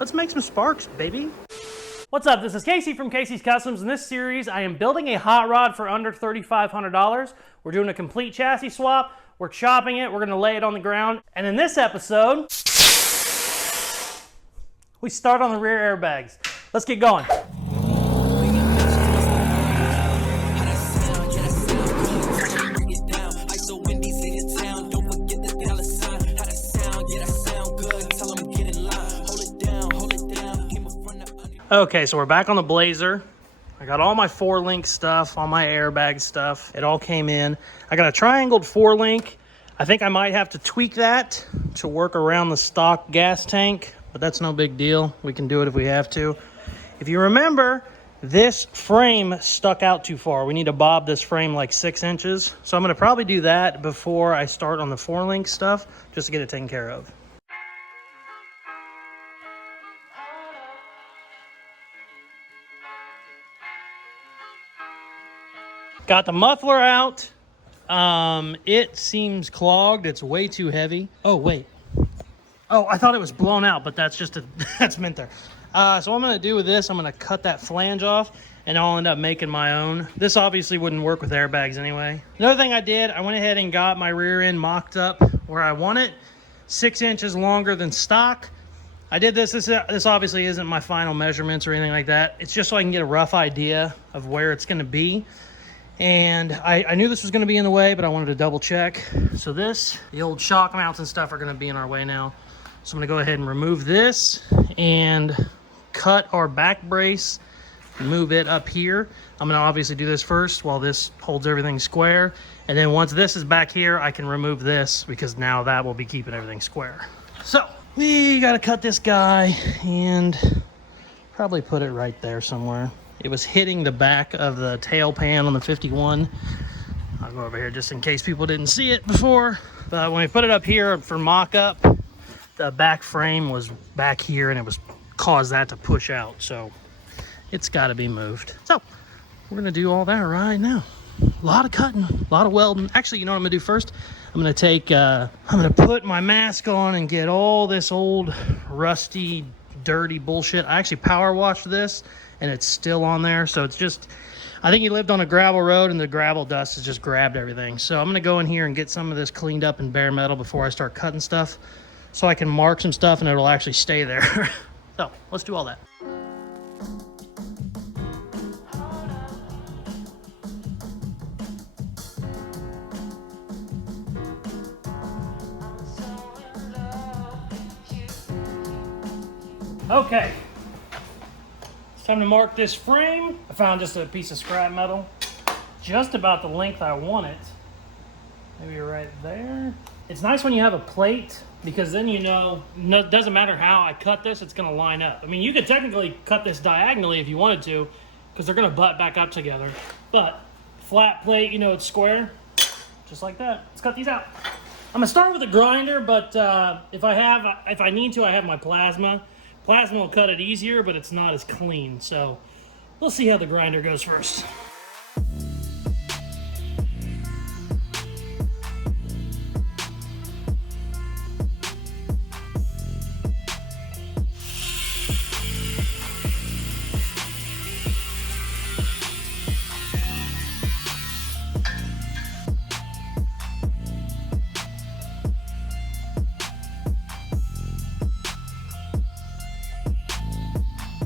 Let's make some sparks, baby. What's up? This is Casey from Casey's Customs. In this series, I am building a hot rod for under $3,500. We're doing a complete chassis swap. We're chopping it. We're going to lay it on the ground. And in this episode, we start on the rear airbags. Let's get going. Okay, so we're back on the Blazer. I got all my 4-link stuff, all my airbag stuff. It all came in. I got a triangled 4-link. I think I might have to tweak that to work around the stock gas tank, but that's no big deal. We can do it if we have to. If you remember, this frame stuck out too far. We need to bob this frame like 6 inches. So I'm gonna probably do that before I start on the 4-link stuff, just to get it taken care of. Got the muffler out. It seems clogged. It's way too heavy. Oh, wait. Oh, I thought it was blown out, but that's just that's mint there. So what I'm gonna do with this, I'm gonna cut that flange off and I'll end up making my own. This obviously wouldn't work with airbags anyway. Another thing I did, I went ahead and got my rear end mocked up where I want it, 6 inches longer than stock. I did this. This obviously isn't my final measurements or anything like that. It's just so I can get a rough idea of where it's gonna be. And I knew this was going to be in the way, but I wanted to double check. So the old shock mounts and stuff are going to be in our way now. So I'm going to go ahead and remove this and cut our back brace, move it up here. I'm going to obviously do this first while this holds everything square. And then once this is back here, I can remove this because now that will be keeping everything square. So we got to cut this guy and probably put it right there somewhere. It was hitting the back of the tail pan on the 51. I'll go over here just in case people didn't see it before. But when we put it up here for mock-up, the back frame was back here and it was caused that to push out. So it's got to be moved. So we're going to do all that right now. A lot of cutting, a lot of welding. Actually, you know what I'm going to do first? I'm going to put my mask on and get all this old rusty, dirty bullshit. I actually power washed this and it's still on there. So it's just, I think he lived on a gravel road and the gravel dust has just grabbed everything. So I'm gonna go in here and get some of this cleaned up in bare metal before I start cutting stuff so I can mark some stuff and it'll actually stay there. So let's do all that. Okay. Time to mark this frame. I found just a piece of scrap metal, just about the length I want it. Maybe right there. It's nice when you have a plate because then you know, it doesn't matter how I cut this, it's gonna line up. I mean, you could technically cut this diagonally if you wanted to because they're gonna butt back up together. But flat plate, you know, it's square, just like that. Let's cut these out. I'm gonna start with a grinder, but if I need to, I have my plasma. Plasma will cut it easier, but it's not as clean, so we'll see how the grinder goes first.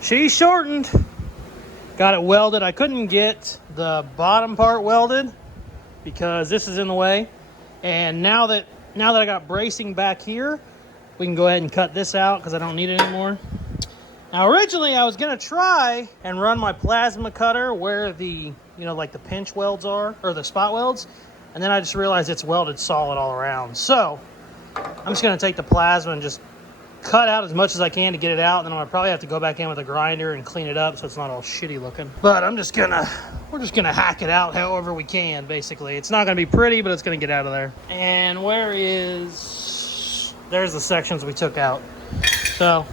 She's shortened. Got it welded. I couldn't get the bottom part welded because this is in the way. And now that I got bracing back here, we can go ahead and cut this out because I don't need it anymore. Now originally I was gonna try and run my plasma cutter where the, you know, like the pinch welds are, or the spot welds. And then I just realized it's welded solid all around. So I'm just gonna take the plasma and just cut out as much as I can to get it out, and then I'm gonna probably have to go back in with a grinder and clean it up so it's not all shitty looking. But we're just gonna hack it out however we can, basically. It's not gonna be pretty, but it's gonna get out of there. And there's the sections we took out. So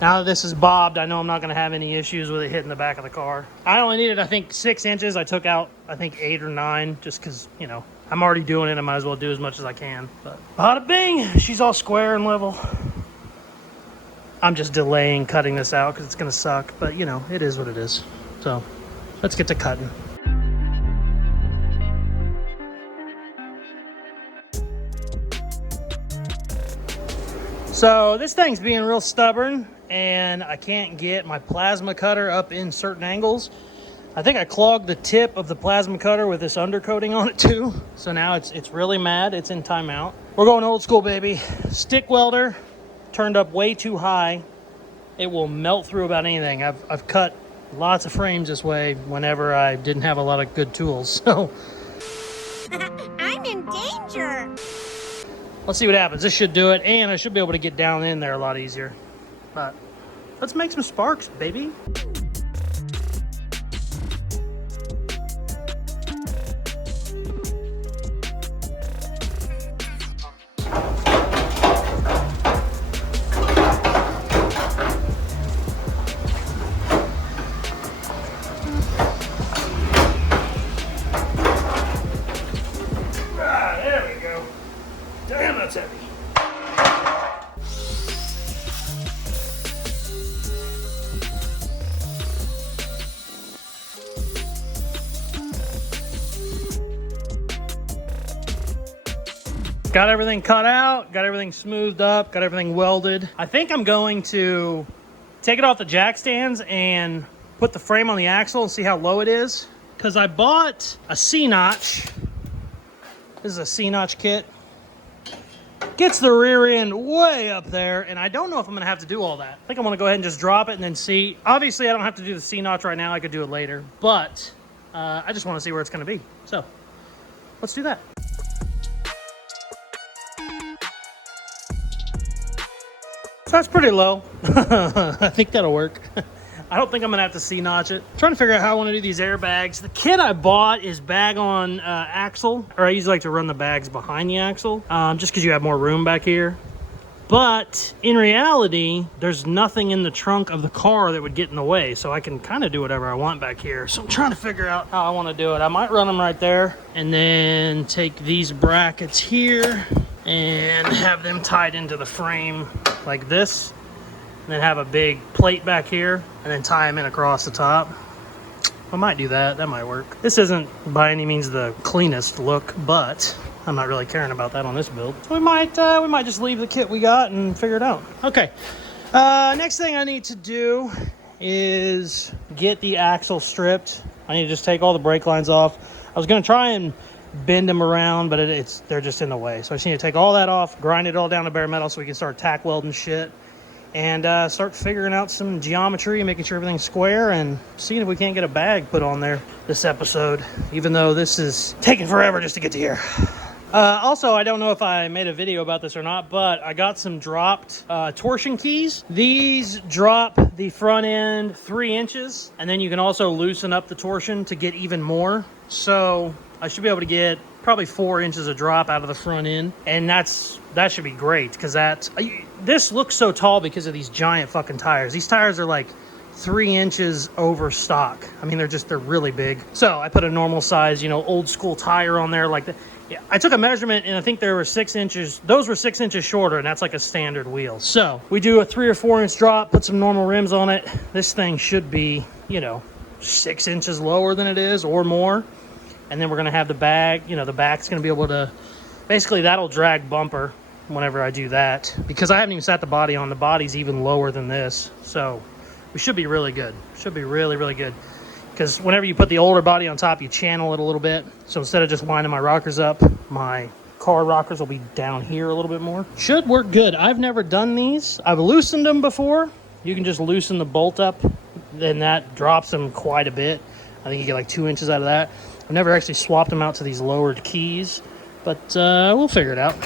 now that this is bobbed, I know I'm not gonna have any issues with it hitting the back of the car. I only needed, I think, 6 inches. I took out, I think, 8 or 9, just cause, you know, I'm already doing it. I might as well do as much as I can. But bada bing, she's all square and level. I'm just delaying cutting this out because it's going to suck. But, you know, it is what it is. So let's get to cutting. So this thing's being real stubborn, and I can't get my plasma cutter up in certain angles. I think I clogged the tip of the plasma cutter with this undercoating on it too. So now it's really mad. It's in timeout. We're going old school, baby. Stick welder turned up way too high. It will melt through about anything. I've cut lots of frames this way whenever I didn't have a lot of good tools. So I'm in danger. let's see what happens. This should do it, and I should be able to get down in there a lot easier. But let's make some sparks, baby. There we go. Damn, that's heavy. Got everything cut out, got everything smoothed up, got everything welded. I think I'm going to take it off the jack stands and put the frame on the axle and see how low it is. Because I bought a C-notch. This is a C-notch kit. Gets the rear end way up there, and I don't know if I'm going to have to do all that. I think I'm going to go ahead and just drop it and then see. Obviously, I don't have to do the C-notch right now. I could do it later, but I just want to see where it's going to be. So let's do that. So that's pretty low. I think that'll work. I don't think I'm gonna have to C-notch it. I'm trying to figure out how I want to do these airbags. The kit I bought is bag on axle, or I usually like to run the bags behind the axle, just because you have more room back here. But in reality, there's nothing in the trunk of the car that would get in the way, so I can kind of do whatever I want back here. So I'm trying to figure out how I want to do it. I might run them right there, and then take these brackets here and have them tied into the frame like this, and then have a big plate back here, and then tie them in across the top. I might do that. That might work. This isn't by any means the cleanest look, but I'm not really caring about that on this build. So we might just leave the kit we got and figure it out. Okay. Next thing I need to do is get the axle stripped. I need to just take all the brake lines off. I was gonna try and bend them around, but they're just in the way. So I just need to take all that off, grind it all down to bare metal so we can start tack welding shit, and start figuring out some geometry and making sure everything's square, and seeing if we can't get a bag put on there this episode, even though this is taking forever just to get to here. Also, I don't know if I made a video about this or not, but I got some dropped torsion keys. These drop the front end 3 inches, and then you can also loosen up the torsion to get even more. So I should be able to get probably 4 inches of drop out of the front end, and that should be great, because this looks so tall because of these giant fucking tires. These tires are like 3 inches over stock. I mean, they're really big. So I put a normal size, old school tire on there like that. Yeah, I took a measurement, and I think there were 6 inches. Those were 6 inches shorter, and that's like a standard wheel. So we do a 3 or 4 inch drop, put some normal rims on it. This thing should be, 6 inches lower than it is or more. And then we're going to have the bag, the back's going to be able to, basically that'll drag bumper whenever I do that. Because I haven't even sat the body on. The body's even lower than this. So we should be really good. Should be really, really good. Because whenever you put the older body on top, you channel it a little bit. So instead of just winding my rockers up, my car rockers will be down here a little bit more. Should work good. I've never done these. I've loosened them before. You can just loosen the bolt up, then that drops them quite a bit. I think you get like 2 inches out of that. I've never actually swapped them out to these lowered keys, but we'll figure it out.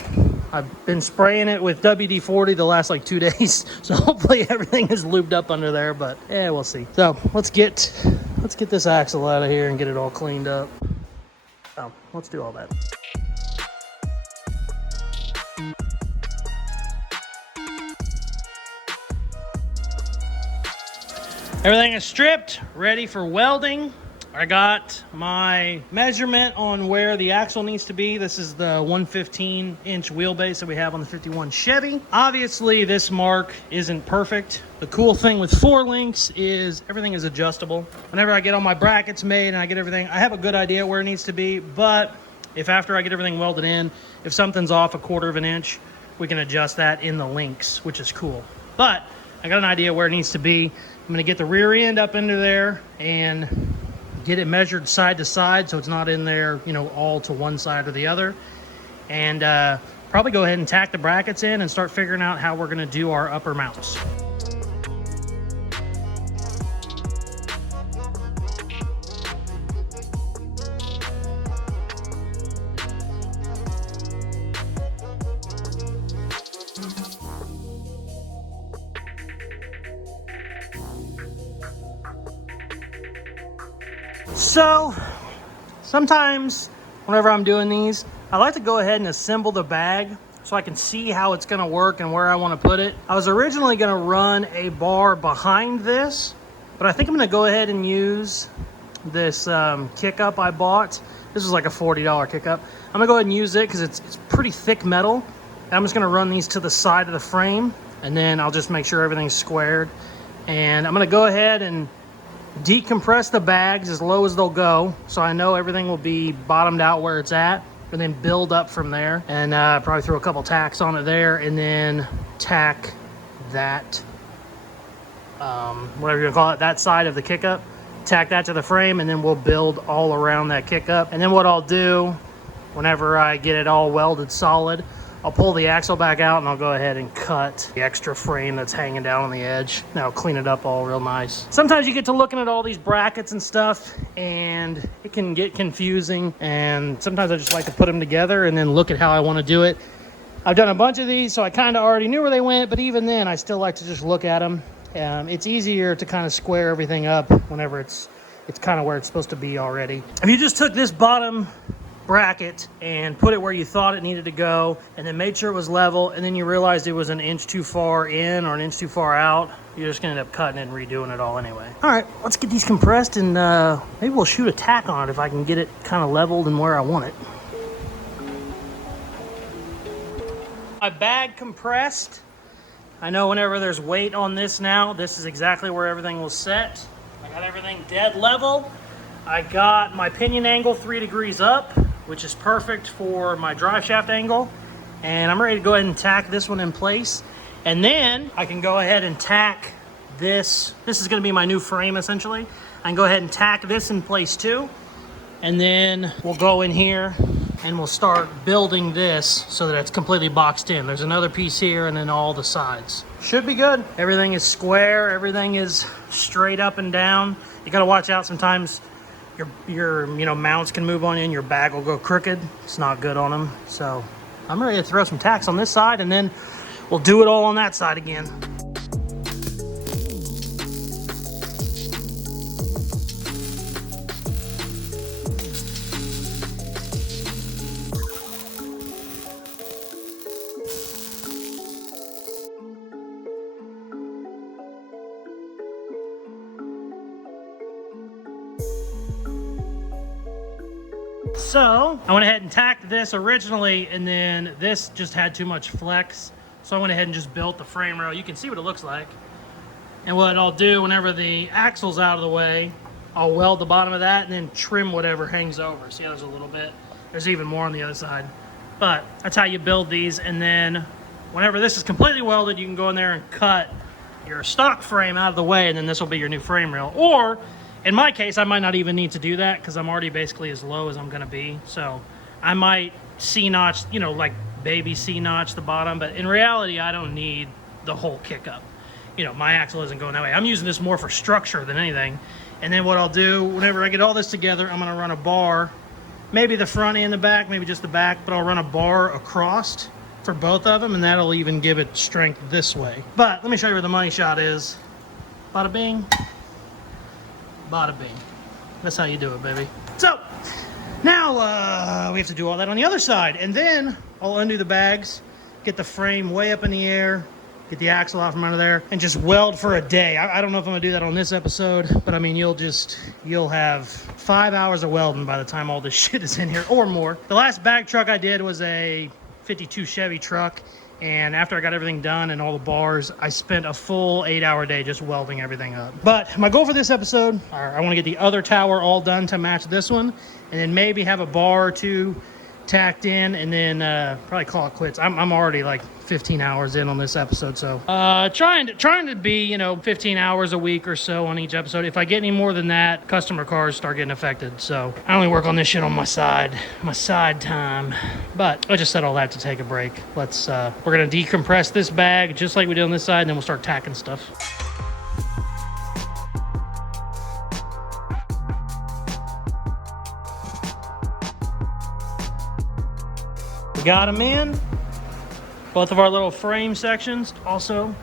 I've been spraying it with WD-40 the last like 2 days, so hopefully everything is lubed up under there, but yeah, we'll see. So let's get this axle out of here and get it all cleaned up. So let's do all that. Everything is stripped, ready for welding. I got my measurement on where the axle needs to be. This is the 115-inch wheelbase that we have on the 51 Chevy. Obviously, this mark isn't perfect. The cool thing with 4Links is everything is adjustable. Whenever I get all my brackets made and I get everything, I have a good idea where it needs to be, but if after I get everything welded in, if something's off a 1/4 of an inch, we can adjust that in the links, which is cool. But I got an idea where it needs to be. I'm gonna get the rear end up into there and get it measured side to side so it's not in there, you know, all to one side or the other. And probably go ahead and tack the brackets in and start figuring out how we're gonna do our upper mounts. So sometimes whenever I'm doing these, I like to go ahead and assemble the bag so I can see how it's gonna work and where I wanna put it. I was originally gonna run a bar behind this, but I think I'm gonna go ahead and use this kick up I bought. This was like a $40 kick up. I'm gonna go ahead and use it because it's pretty thick metal. And I'm just gonna run these to the side of the frame, and then I'll just make sure everything's squared. And I'm gonna go ahead and decompress the bags as low as they'll go, so I know everything will be bottomed out where it's at, and then build up from there. And probably throw a couple tacks on it there, and then tack that, whatever you call it, that side of the kick up, tack that to the frame, and then we'll build all around that kick up. And then what I'll do, whenever I get it all welded solid, I'll pull the axle back out and I'll go ahead and cut the extra frame that's hanging down on the edge. Now clean it up all real nice. Sometimes you get to looking at all these brackets and stuff and it can get confusing, and sometimes I just like to put them together and then look at how I want to do it. I've done a bunch of these, so I kind of already knew where they went, but even then I still like to just look at them. It's easier to kind of square everything up whenever it's kind of where it's supposed to be already. If you just took this bottom bracket and put it where you thought it needed to go, and then made sure it was level, and then you realized it was an inch too far in or an inch too far out, you're just gonna end up cutting it and redoing it all anyway. All right, let's get these compressed, and maybe we'll shoot a tack on it if I can get it kind of leveled and where I want it. My bag compressed. I know whenever there's weight on this now, this is exactly where everything will set. I got everything dead level. I got my pinion angle 3 degrees up, which is perfect for my drive shaft angle. And I'm ready to go ahead and tack this one in place. And then I can go ahead and tack this. This is gonna be my new frame essentially. I can go ahead and tack this in place too. And then we'll go in here and we'll start building this so that it's completely boxed in. There's another piece here and then all the sides. Should be good. Everything is square, everything is straight up and down. You gotta watch out sometimes. Your mounts can move on you and your bag will go crooked. It's not good on them. So I'm ready to throw some tacks on this side, and then we'll do it all on that side again. So I went ahead and tacked this originally, and then this just had too much flex. So I went ahead and just built the frame rail. You can see what it looks like. And what I'll do whenever the axle's out of the way, I'll weld the bottom of that and then trim whatever hangs over. See how there's a little bit? There's even more on the other side. But that's how you build these. And then whenever this is completely welded, you can go in there and cut your stock frame out of the way, and then this will be your new frame rail. Or in my case, I might not even need to do that because I'm already basically as low as I'm gonna be. So I might C-notch, like baby C-notch the bottom, but in reality, I don't need the whole kick up. My axle isn't going that way. I'm using this more for structure than anything. And then what I'll do, whenever I get all this together, I'm gonna run a bar, maybe the front and the back, maybe just the back, but I'll run a bar across for both of them, and that'll even give it strength this way. But let me show you where the money shot is. Bada bing. Bada bing. That's how you do it, baby. So now we have to do all that on the other side, and then I'll undo the bags, get the frame way up in the air, get the axle off from under there, and just weld for a day. I don't know if I'm gonna do that on this episode, but I mean, you'll have 5 hours of welding by the time all this shit is in here, or more. The last bag truck I did was a 52 Chevy truck, and after I got everything done and all the bars, I spent a full 8-hour day just welding everything up. But my goal for this episode, I want to get the other tower all done to match this one, and then maybe have a bar or two tacked in, and then probably call it quits. I'm already like 15 hours in on this episode, so trying to be, you know, 15 hours a week or so on each episode. If I get any more than that, customer cars start getting affected. So I only work on this shit on my side time. But I just said all that to take a break. We're gonna decompress this bag just like we did on this side, and then we'll start tacking stuff. We got them in. Both of our little frame sections also.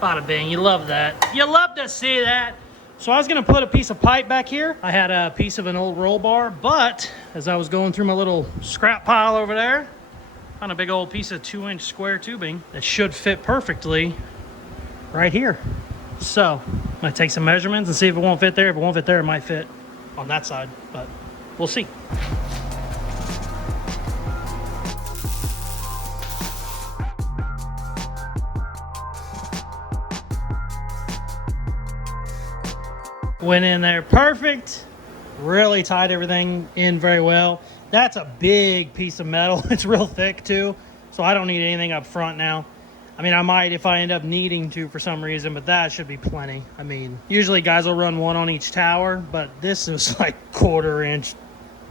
Bada bing, you love that. You love to see that. So I was gonna put a piece of pipe back here. I had a piece of an old roll bar, but as I was going through my little scrap pile over there, found a big old piece of 2-inch square tubing that should fit perfectly right here. So I'm gonna take some measurements and see if it won't fit there. If it won't fit there, it might fit on that side, but we'll see. Went in there perfect, really tied everything in very well. That's a big piece of metal. It's real thick too, so I don't need anything up front now. I mean, I might if I end up needing to for some reason, but that should be plenty. I mean, usually guys will run one on each tower, but this was like 1/4-inch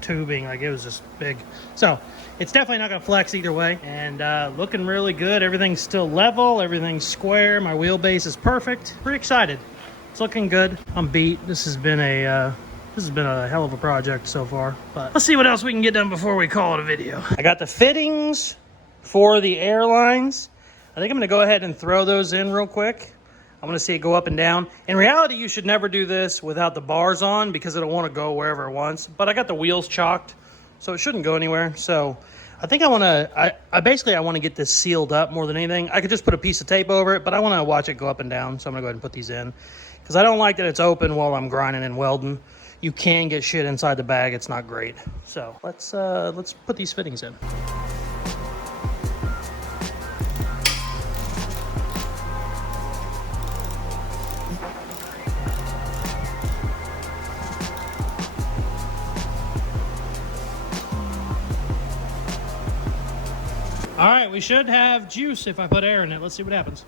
tubing. Like, it was just big. So it's definitely not gonna flex either way, and looking really good. Everything's still level, everything's square. My wheelbase is perfect. Pretty excited. It's looking good. I'm beat. This has been a hell of a project so far, but let's see what else we can get done before we call it a video. I got the fittings for the airlines. I think I'm gonna go ahead and throw those in real quick. I want to see it go up and down. In reality, you should never do this without the bars on because it'll want to go wherever it wants, but I got the wheels chalked, so it shouldn't go anywhere. So I think I want to get this sealed up more than anything. I could just put a piece of tape over it, but I want to watch it go up and down, so I'm gonna go ahead and put these in. Because I don't like that it's open while I'm grinding and welding. You can get shit inside the bag. It's not great. So let's put these fittings in. All right, we should have juice if I put air in it. Let's see what happens.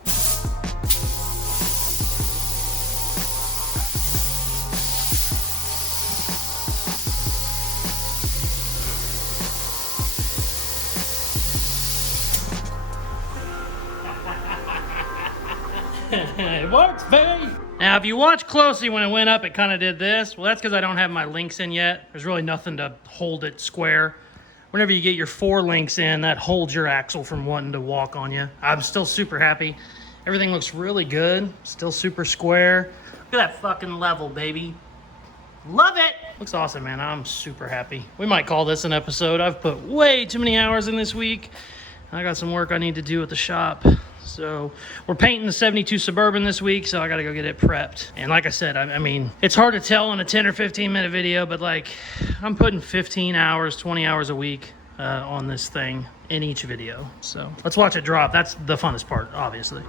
It works, baby! Now, if you watch closely when it went up, it kind of did this. Well, that's because I don't have my links in yet. There's really nothing to hold it square. Whenever you get your 4 links in, that holds your axle from wanting to walk on you. I'm still super happy. Everything looks really good. Still super square. Look at that fucking level, baby. Love it! Looks awesome, man. I'm super happy. We might call this an episode. I've put way too many hours in this week. I got some work I need to do at the shop. So we're painting the 72 Suburban this week, so I gotta go get it prepped. And like I said, I mean, it's hard to tell in a 10 or 15 minute video, but like, I'm putting 15 hours, 20 hours a week on this thing in each video. So let's watch it drop. That's the funnest part, obviously.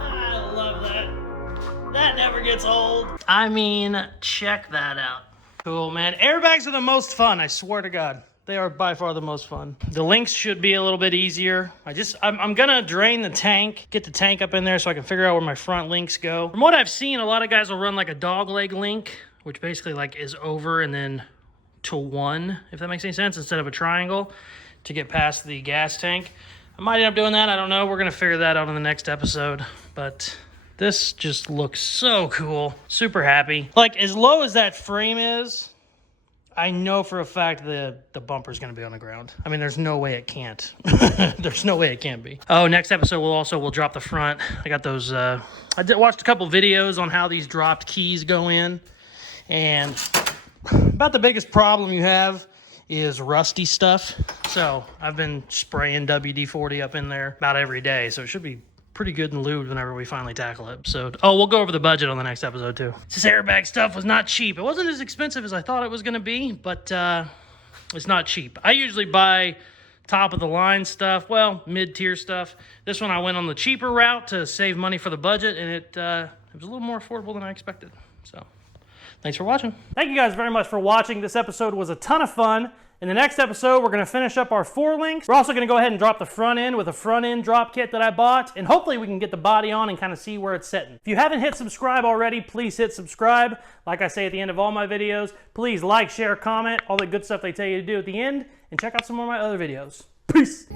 I love that. That never gets old. I mean, check that out. Cool, man. Airbags are the most fun, I swear to God. They are by far the most fun. The links should be a little bit easier. I'm gonna drain the tank, get the tank up in there so I can figure out where my front links go. From what I've seen, a lot of guys will run like a dog leg link, which basically like is over and then to 1, if that makes any sense, instead of a triangle to get past the gas tank. I might end up doing that, I don't know. We're gonna figure that out in the next episode, but this just looks so cool. Super happy. Like, as low as that frame is, I know for a fact the bumper's gonna be on the ground. I mean, there's no way it can't. There's no way it can't be. Oh, next episode we'll drop the front. I got those, watched a couple videos on how these dropped keys go in. And About the biggest problem you have is rusty stuff. So I've been spraying WD-40 up in there about every day. So it should be pretty good and lubed whenever we finally tackle it. So, oh, we'll go over the budget on the next episode too. This airbag stuff was not cheap. It wasn't as expensive as I thought it was going to be, but it's not cheap. I usually buy top of the line stuff, well, mid-tier stuff. This one I went on the cheaper route to save money for the budget, and it was a little more affordable than I expected. So thanks for watching. Thank you guys very much for watching. This episode was a ton of fun. In the next episode, we're going to finish up our 4 links. We're also going to go ahead and drop the front end with a front end drop kit that I bought, and hopefully we can get the body on and kind of see where it's sitting. If you haven't hit subscribe already, please hit subscribe. Like I say at the end of all my videos, please like, share, comment, all the good stuff they tell you to do at the end, and check out some more of my other videos. Peace!